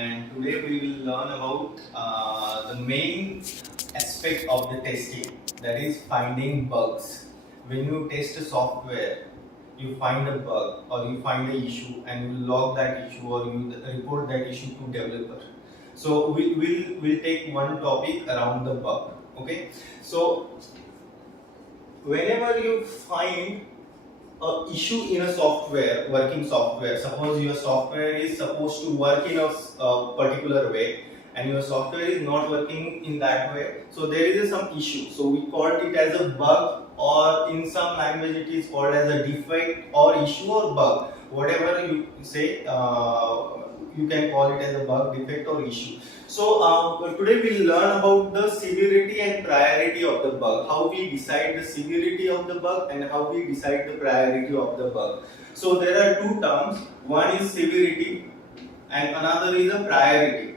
and today we will learn about the main aspect of the testing, that is finding bugs. When you test a software, you find a bug or you find an issue and you log that issue or you report that issue to developer. So we'll take one topic around the bug. Okay, so whenever you find a issue in a software, working software, suppose your software is supposed to work in a particular way and your software is not working in that way, so there is some issue, so we called it as a bug, or in some language it is called as a defect or issue or bug, whatever you say, you can call it as a bug, defect or issue. So today we'll learn about the severity and priority of the bug, how we decide the severity of the bug and how we decide the priority of the bug. So there are two terms, one is severity and another is a priority.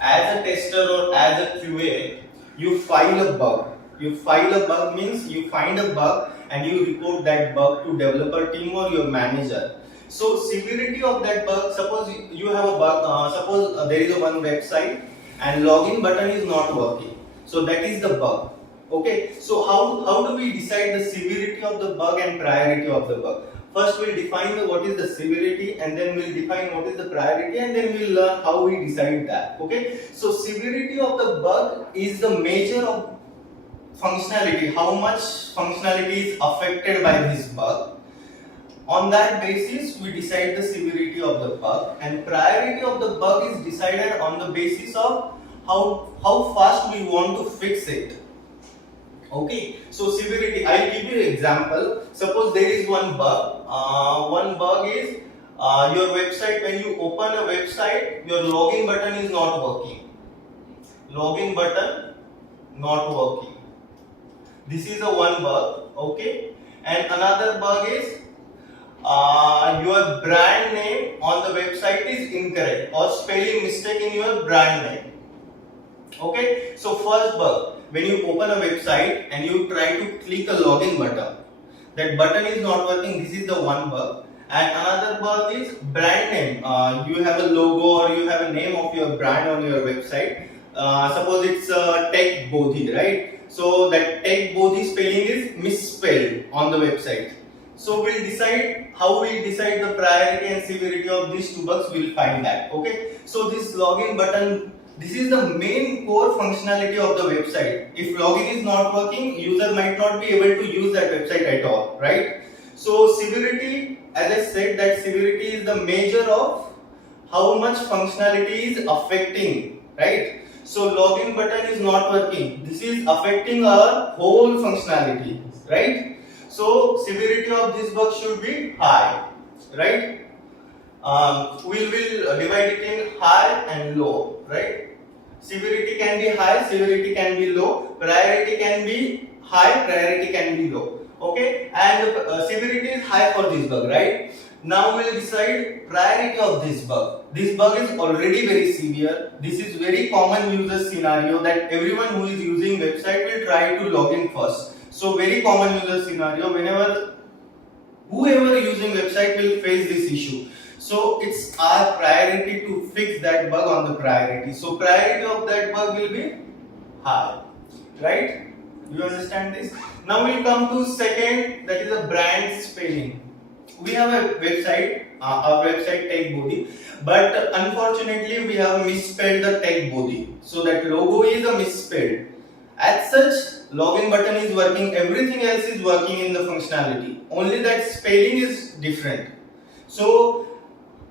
As a tester or as a QA, you file a bug. You file a bug means you find a bug and you report that bug to developer team or your manager. So severity of that bug, suppose you have a bug, suppose there is a one website and login button is not working. So that is the bug. Okay, so how do we decide the severity of the bug and priority of the bug? First we'll define what is the severity and then we'll define what is the priority and then we'll learn how we decide that. Okay, so severity of the bug is the measure of functionality, how much functionality is affected by this bug. On that basis, we decide the severity of the bug, and priority of the bug is decided on the basis of how fast we want to fix it. Okay, so severity, I'll give you an example. Suppose there is one bug. One bug is your website, when you open a website, your login button is not working. Login button not working. This is a one bug. Okay, and another bug is your brand name on the website is incorrect or spelling mistake in your brand name. Okay, so first bug, when you open a website and you try to click a login button, that button is not working, this is the one bug. And another bug is brand name, you have a logo or you have a name of your brand on your website, suppose it's Tech Bodhi, right? So that Tech Bodhi spelling is misspelled on the website. So we'll decide how we decide the priority and severity of these two bugs, we'll find that. Okay, so this login button, this is the main core functionality of the website. If login is not working, user might not be able to use that website at all, right? So severity, as I said, that severity is the measure of how much functionality is affecting, right? So login button is not working, this is affecting our whole functionality, right? So severity of this bug should be high, right? We will divide it in high and low, right? Severity can be high, severity can be low, priority can be high, priority can be low. Okay, and severity is high for this bug, right? Now we will decide priority of this bug. This bug is already very severe. This is very common user scenario that everyone who is using website will try to log in first. So very common user scenario, whenever whoever using website will face this issue. So it's our priority to fix that bug on the priority. So priority of that bug will be high, right? You understand this? Now we come to second, that is a brand spelling. We have a website, our website Tech Bodhi, but unfortunately we have misspelled the Tech Bodhi. So that logo is a misspelled. As such, login button is working, everything else is working in the functionality. Only that spelling is different. So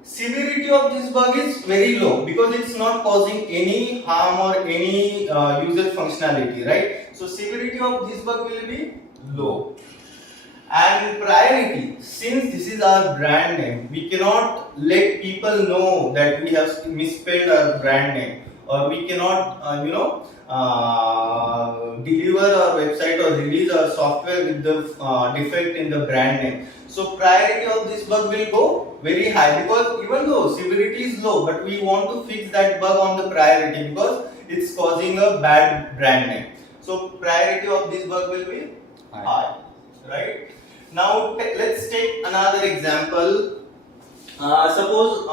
severity of this bug is very low because it's not causing any harm or any user functionality, right? So severity of this bug will be low. And priority, since this is our brand name, we cannot let people know that we have misspelled our brand name, or we cannot deliver our website or release our software with the defect in the brand name. So priority of this bug will go very high, because even though severity is low, but we want to fix that bug on the priority because it's causing a bad brand name. So priority of this bug will be high, right? Now let's take another example. Suppose